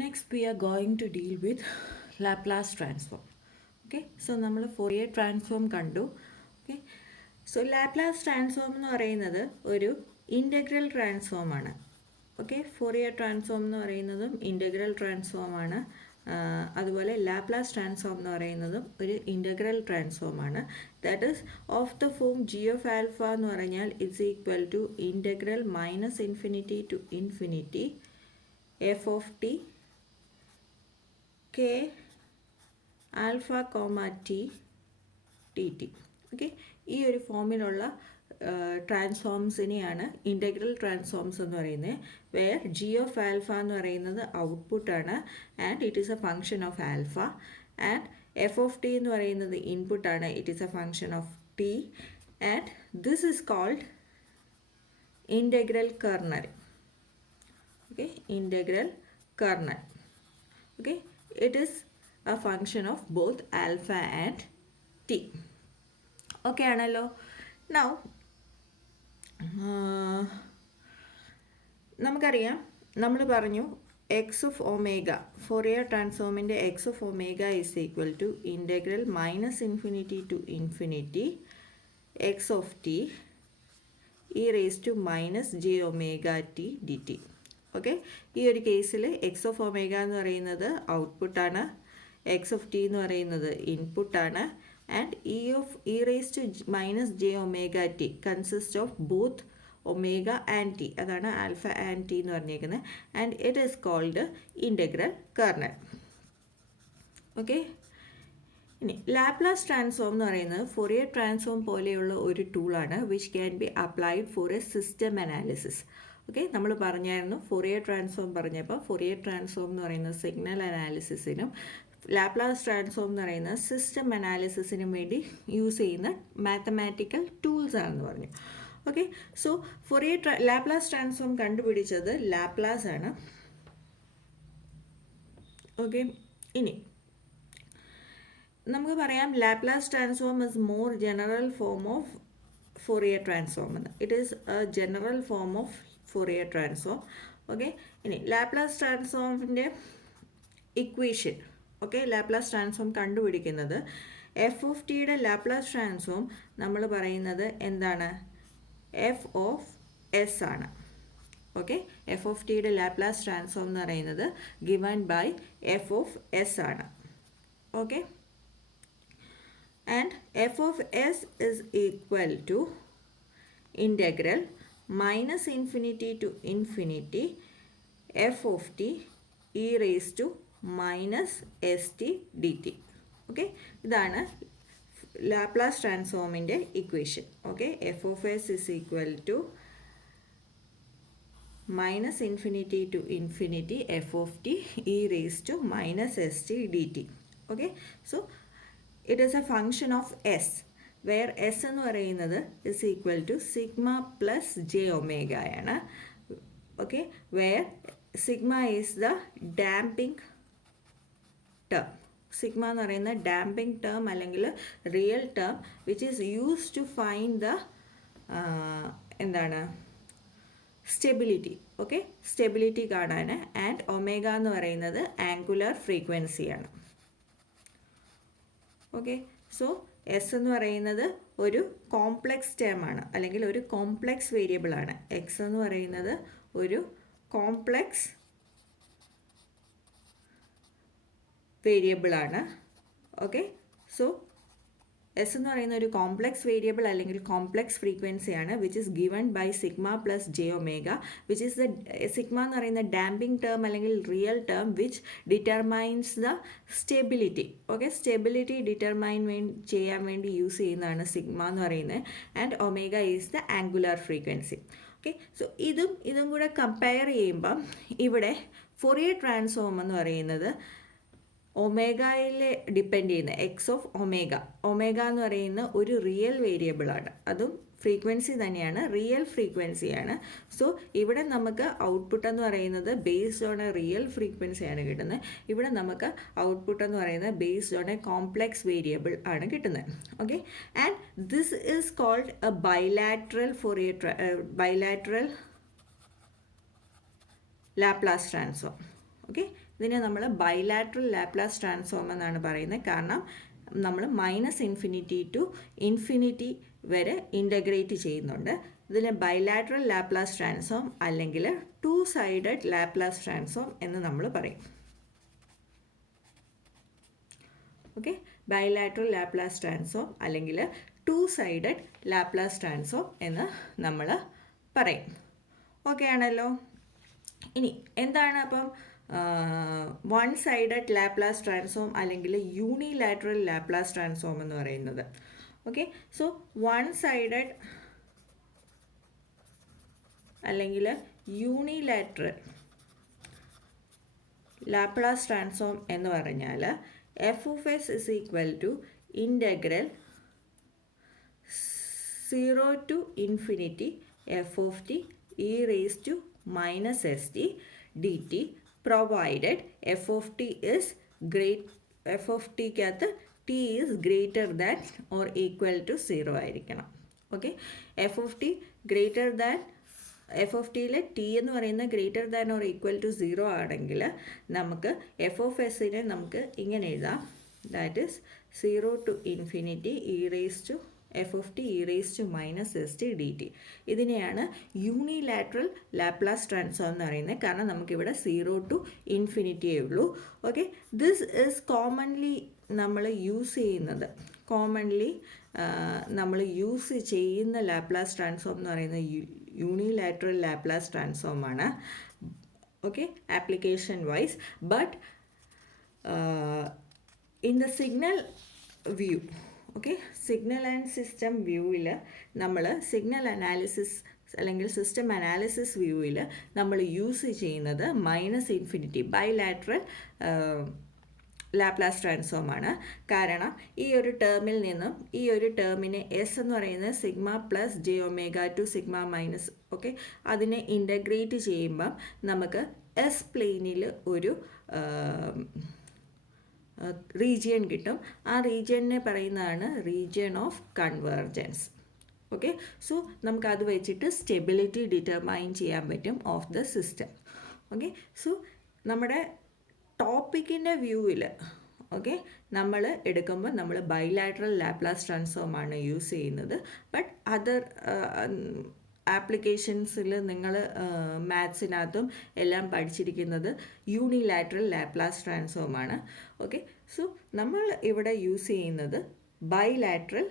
Next, we are going to deal with Laplace transform. Okay, so നമ്മൾ Fourier transform കണ്ടു. Okay, so Laplace transform എന്ന് പറയുന്നത് ഒരു integral transform ആണ്. Okay, Fourier transform എന്ന് പറയുന്നതും ഇൻ്റഗ്രൽ ട്രാൻസ്ഫോം ആണ്. അതുപോലെ ലാപ്ലാസ് ട്രാൻസ്ഫോം എന്ന് പറയുന്നതും ഒരു ഇൻ്റഗ്രൽ ട്രാൻസ്ഫോം ആണ്. That is of the form G of alpha എന്ന് പറഞ്ഞാൽ it's equal to integral minus infinity to infinity F of T k alpha comma t dt. Okay, ഈ ഒരു ഫോമിലുള്ള ട്രാൻസ്ഫോംസിനെയാണ് ഇൻ്റഗ്രൽ ട്രാൻസ്ഫോംസ് എന്ന് പറയുന്നത്. വേർ ജി ഓഫ് ആൽഫ എന്ന് പറയുന്നത് ഔട്ട്പുട്ടാണ് and it is a function of alpha, and F of T എന്ന് പറയുന്നത് ഇൻപുട്ടാണ്, it is a function of T, and this is called integral kernel. Okay, integral kernel. Okay, it is a function of both alpha and t. Okay ആണല്ലോ. Now നമുക്കറിയാം, നമ്മൾ പറഞ്ഞു X of omega, Fourier ട്രാൻസ്ഫോമിൻ്റെ X of omega is equal to integral minus infinity to infinity X of T E raise to minus J omega T D T. Okay, ഈ ഒരു കേസിൽ X of omega എന്ന് പറയുന്നത് ഔട്ട്പുട്ടാണ്, X of T എന്ന് പറയുന്നത് ഇൻപുട്ടാണ്, and E raise to minus J omega T consist of both omega and T, അതാണ് alpha and T എന്ന് പറഞ്ഞേക്കുന്നത്, and it is called integral kernel. Okay, ഇനി ലാപ്ലാസ് ട്രാൻസ്ഫോം എന്ന് പറയുന്നത് ഫോറിയർ ട്രാൻസ്ഫോം പോലെയുള്ള ഒരു ടൂളാണ് which can be applied for a system analysis. Okay, നമ്മൾ പറഞ്ഞായിരുന്നു ഫോറിയർ ട്രാൻസ്ഫോം പറഞ്ഞപ്പോൾ ഫോറിയർ ട്രാൻസ്ഫോം എന്ന് പറയുന്നത് സിഗ്നൽ അനാലിസിസിനും ലാപ്ലാസ് ട്രാൻസ്ഫോം എന്ന് പറയുന്നത് സിസ്റ്റം അനാലിസിസിനും വേണ്ടി യൂസ് ചെയ്യുന്ന മാത്തമാറ്റിക്കൽ ടൂൾസ് ആണെന്ന് പറഞ്ഞു. Okay, so Fourier Laplace transform കണ്ടുപിടിച്ചത് ലാപ്ലാസ് ആണ്. ഓക്കെ, ഇനി നമുക്ക് പറയാം Laplace transform is more general form of Fourier transform എന്ന്. It is a general form of Fourier transform. Okay, ഇനി ലാപ്ലാസ് ട്രാൻസ്ഫോമിൻ്റെ ഇക്വേഷൻ, ഓക്കെ, ലാപ്ലാസ് ട്രാൻസ്ഫോം കണ്ടുപിടിക്കുന്നത് എഫ് ഓഫ് ടിയുടെ ലാപ്ലാസ് ട്രാൻസ്ഫോം നമ്മൾ പറയുന്നത് എന്താണ്, എഫ് ഓഫ് എസ് ആണ്. ഓക്കെ, എഫ് ഓഫ് ടിയുടെ ലാപ്ലാസ് ട്രാൻസ്ഫോം എന്ന് പറയുന്നത് given by F of S ആണ്. Okay, and F of S is equal to integral minus infinity to infinity f of t e raised to minus st dt. Okay, ഇതാണ് Laplace ട്രാൻസ്ഫോമിൻ്റെ equation. Okay, F of S is equal to minus infinity to infinity F of T E raise to minus S T D T. Okay, so it is a function of S where S എന്ന് പറയുന്നത് is equal to sigma plus J omega ആണ്. Okay, where sigma is the damping term. Sigma എന്ന് പറയുന്ന damping term അല്ലെങ്കിൽ real term which is use to find the എന്താണ് stability. Okay, stability കാണാൻ, and omega എന്ന് പറയുന്നത് ആംഗുലർ ഫ്രീക്വൻസിയാണ്. ഓക്കെ, സോ എസ് എന്ന് പറയുന്നത് ഒരു കോംപ്ലെക്സ് ടേം ആണ്, അല്ലെങ്കിൽ ഒരു കോംപ്ലെക്സ് വേരിയബിൾ ആണ്. എക്സ് എന്ന് പറയുന്നത് ഒരു കോംപ്ലെക്സ് വേരിയബിൾ ആണ്. ഓക്കെ, സോ എസ് എന്ന് പറയുന്ന ഒരു കോംപ്ലെക്സ് വേരിയബിൾ അല്ലെങ്കിൽ കോംപ്ലെക്സ് ഫ്രീക്വൻസിയാണ് which is given by sigma plus J omega, which is the sigma എന്ന് പറയുന്ന ഡാമ്പിംഗ് ടേം അല്ലെങ്കിൽ real term which determines the stability. Okay, stability determine ചെയ്യാൻ വേണ്ടി യൂസ് ചെയ്യുന്നതാണ് സിഗ്മ എന്ന് പറയുന്നത്, and omega is the angular frequency. Okay, so ഇതും കൂടെ കമ്പയർ ചെയ്യുമ്പം ഇവിടെ ഫോറിയർ ട്രാൻസ്ഫോം എന്ന് പറയുന്നത് ഒമേഗയിൽ ഡിപ്പെൻഡ് ചെയ്യുന്ന എക്സ് ഓഫ് ഒമേഗ, ഒമേഗ എന്ന് പറയുന്ന ഒരു റിയൽ വേരിയബിളാണ്, അതും ഫ്രീക്വൻസി തന്നെയാണ്, റിയൽ ഫ്രീക്വൻസിയാണ്. സോ ഇവിടെ നമുക്ക് ഔട്ട്പുട്ട് എന്ന് പറയുന്നത് ബേസ്ഡ് ഓൺ എ റിയൽ ഫ്രീക്വൻസിയാണ് കിട്ടുന്നത്. ഇവിടെ നമുക്ക് ഔട്ട്പുട്ട് എന്ന് പറയുന്നത് based on a complex variable ആണ് കിട്ടുന്നത്. Okay, and this is called a bilateral bilateral Laplace transform. Okay, ഇതിനെ നമ്മൾ ബൈലാറ്ററൽ ലാപ്ലാസ് ട്രാൻസ്ഫോം എന്നാണ് പറയുന്നത്. കാരണം നമ്മൾ -∞ ടു ഇൻഫിനിറ്റി വരെ ഇൻ്റഗ്രേറ്റ് ചെയ്യുന്നുണ്ട്. ഇതിനെ ബൈലാറ്ററൽ ലാപ്ലാസ് ട്രാൻസ്ഫോം അല്ലെങ്കിൽ 2-sided ലാപ്ലാസ് ട്രാൻസ്ഫോം എന്ന് നമ്മൾ പറയും. ഓക്കെ, ബൈലാറ്ററൽ ലാപ്ലാസ് ട്രാൻസ്ഫോം അല്ലെങ്കിൽ 2-sided ലാപ്ലാസ് ട്രാൻസ്ഫോം എന്ന് നമ്മൾ പറയും. ഓക്കെ ആണല്ലോ. ഇനി എന്താണ് അപ്പം 1-sided ലാപ്ലാസ് ട്രാൻസ്ഫോം അല്ലെങ്കിൽ യൂണിലാറ്ററൽ ലാപ്ലാസ് ട്രാൻസ്ഫോം എന്ന് പറയുന്നത്? ഓക്കെ, സോ 1-sided അല്ലെങ്കിൽ യൂണിലാറ്ററൽ ലാപ്ലാസ് ട്രാൻസ്ഫോം എന്ന് പറഞ്ഞാൽ f of s is equal to integral 0 to infinity f of t e raised to minus st dt provided f of t is f of t ക്കകത്ത് t is greater than or equal to 0 ആയിരിക്കണം. Okay, f of t greater than F of ടിയിൽ T എന്ന് പറയുന്നത് greater than or equal to 0 ആണെങ്കിൽ നമുക്ക് F of എസിനെ നമുക്ക് ഇങ്ങനെ എഴുതാം. That is 0 to infinity e raised to f of t e raised to minus st dt. ഇതിനെയാണ് യൂണിലാറ്ററൽ ലാപ്ലാസ് ട്രാൻസ്ഫോം എന്ന് പറയുന്നത്. കാരണം നമുക്കിവിടെ 0 to infinity ഉള്ളൂ. ഓക്കെ, ദിസ് ഈസ് കോമൺലി നമ്മൾ യൂസ് ചെയ്യുന്നത്, നമ്മൾ യൂസ് ചെയ്യുന്ന ലാപ്ലാസ് ട്രാൻസ്ഫോം എന്ന് പറയുന്നത് യൂണിലാറ്ററൽ ലാപ്ലാസ് ട്രാൻസ്ഫോം ആണ്. Okay, application wise. But in the signal view, okay, signal and system വ്യൂവിൽ നമ്മൾ സിഗ്നൽ അനാലിസിസ് അല്ലെങ്കിൽ സിസ്റ്റം അനാലിസിസ് വ്യൂവിൽ നമ്മൾ യൂസ് ചെയ്യുന്നത് -∞ ബൈലാറ്ററൽ ലാപ്ലാസ് ട്രാൻസ്ഫോം ആണ്. കാരണം ഈ ഒരു ടേമിൽ നിന്നും ഈ ഒരു ടേമിനെ എസ് എന്ന് പറയുന്നത് sigma plus J omega to sigma minus, okay, അതിനെ ഇൻ്റഗ്രേറ്റ് ചെയ്യുമ്പം നമുക്ക് എസ് പ്ലെയിനിൽ ഒരു റീജിയൻ കിട്ടും. ആ റീജിയനെ പറയുന്നതാണ് region of convergence. Okay, so നമുക്കത് വെച്ചിട്ട് സ്റ്റെബിലിറ്റി ഡിറ്റർമൈൻ ചെയ്യാൻ പറ്റും of the system. Okay, so നമ്മുടെ ടോപ്പിക്കിൻ്റെ വ്യൂവിൽ, ഓക്കെ, നമ്മൾ എടുക്കുമ്പോൾ നമ്മൾ ബൈലാറ്ററൽ ലാപ്ലാസ് ട്രാൻസ്ഫോം ആണ് യൂസ് ചെയ്യുന്നത്. ബട്ട് അതർ ആപ്ലിക്കേഷൻസിൽ നിങ്ങൾ മാത്സിനകത്തും എല്ലാം പഠിച്ചിരിക്കുന്നത് യൂണിലാറ്ററൽ ലാപ്ലാസ് ട്രാൻസ്ഫോം ആണ്. ഓക്കെ, സോ നമ്മൾ ഇവിടെ യൂസ് ചെയ്യുന്നത് ബൈലാറ്ററൽ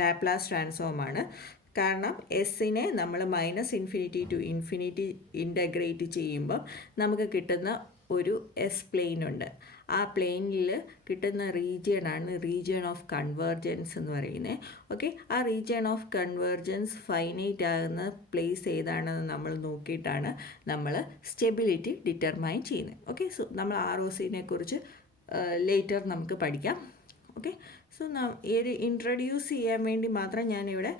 ലാപ്ലാസ് ട്രാൻസ്ഫോം ആണ്. കാരണം എസ്സിനെ നമ്മൾ -∞ ടു ഇൻഫിനിറ്റി ഇൻ്റഗ്രേറ്റ് ചെയ്യുമ്പം നമുക്ക് കിട്ടുന്ന ഒരു എസ് പ്ലെയിൻ ഉണ്ട്. ആ പ്ലെയിനിൽ കിട്ടുന്ന റീജിയനാണ് റീജിയൻ ഓഫ് കൺവേർജൻസ് എന്ന് പറയുന്നത്. ഓക്കെ, ആ റീജിയൻ ഓഫ് കൺവേർജൻസ് ഫൈനൈറ്റ് ആകുന്ന പ്ലേസ് ഏതാണെന്ന് നമ്മൾ നോക്കിയിട്ടാണ് നമ്മൾ സ്റ്റെബിലിറ്റി ഡിറ്റർമൈൻ ചെയ്യുന്നത്. ഓക്കെ, സോ നമ്മൾ ROCനെ കുറിച്ച് ലേറ്റർ നമുക്ക് പഠിക്കാം. ഓക്കെ, സോ ഒരു ഇൻട്രൊഡ്യൂസ് ചെയ്യാൻ വേണ്ടി മാത്രം ഞാനിവിടെ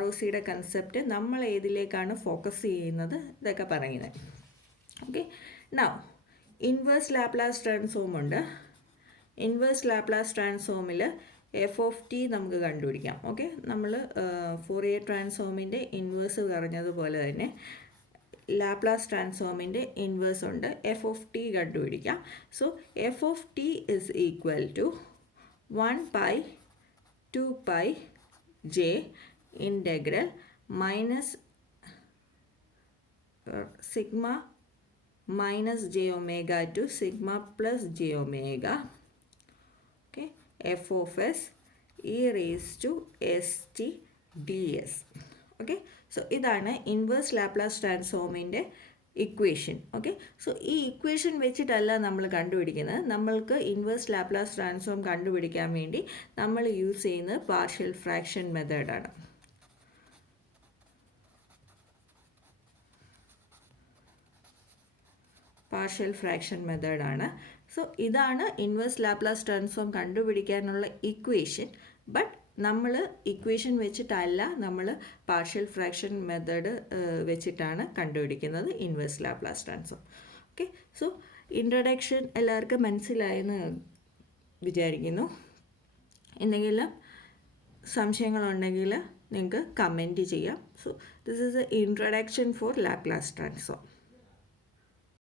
ROCയുടെ കൺസെപ്റ്റ് നമ്മൾ ഏതിലേക്കാണ് ഫോക്കസ് ചെയ്യുന്നത് ഇതൊക്കെ പറയുന്നത്. Okay, now inverse Laplace transform ഉണ്ട്. ഇൻവേഴ്സ് ലാപ്ലാസ് ട്രാൻസ്ഫോമിൽ എഫ് ഓഫ് ടി നമുക്ക് കണ്ടുപിടിക്കാം. ഓക്കെ, നമ്മൾ ഫോറിയർ ട്രാൻസ്ഫോമിൻ്റെ ഇൻവേഴ്സ് പറഞ്ഞതുപോലെ തന്നെ ലാപ്ലാസ് ട്രാൻസ്ഫോമിൻ്റെ ഇൻവേഴ്സ് ഉണ്ട്. എഫ് ഓഫ് ടി കണ്ടുപിടിക്കാം. So F of T is equal to 1/2π j integral minus sigma minus j omega to sigma plus j omega, okay, f of s e raised to st ds. Okay, so ഇതാണ് inverse Laplace ട്രാൻസ്ഫോമിൻ്റെ equation. Okay, so ഈ equation വെച്ചിട്ടല്ല നമ്മൾ കണ്ടുപിടിക്കുന്നത്. നമ്മൾക്ക് inverse Laplace transform കണ്ടുപിടിക്കാൻ വേണ്ടി നമ്മൾ യൂസ് ചെയ്യുന്നത് പാർഷ്യൽ ഫ്രാക്ഷൻ മെത്തേഡാണ്. പാർഷ്യൽ ഫ്രാക്ഷൻ മെത്തേഡാണ്. സോ ഇതാണ് ഇൻവേഴ്സ് ലാപ്ലാസ് ട്രാൻസ്ഫോം കണ്ടുപിടിക്കാനുള്ള ഇക്വേഷൻ. ബട്ട് നമ്മൾ ഇക്വേഷൻ വെച്ചിട്ടല്ല, നമ്മൾ പാർഷ്യൽ ഫ്രാക്ഷൻ മെത്തേഡ് വെച്ചിട്ടാണ് കണ്ടുപിടിക്കുന്നത് inverse Laplace transform. Okay, so introduction എല്ലാവർക്കും മനസ്സിലായെന്ന് വിചാരിക്കുന്നു. എന്തെങ്കിലും സംശയങ്ങളുണ്ടെങ്കിൽ നിങ്ങൾക്ക് കമൻറ്റ് ചെയ്യാം. So this is a introduction for Laplace transform.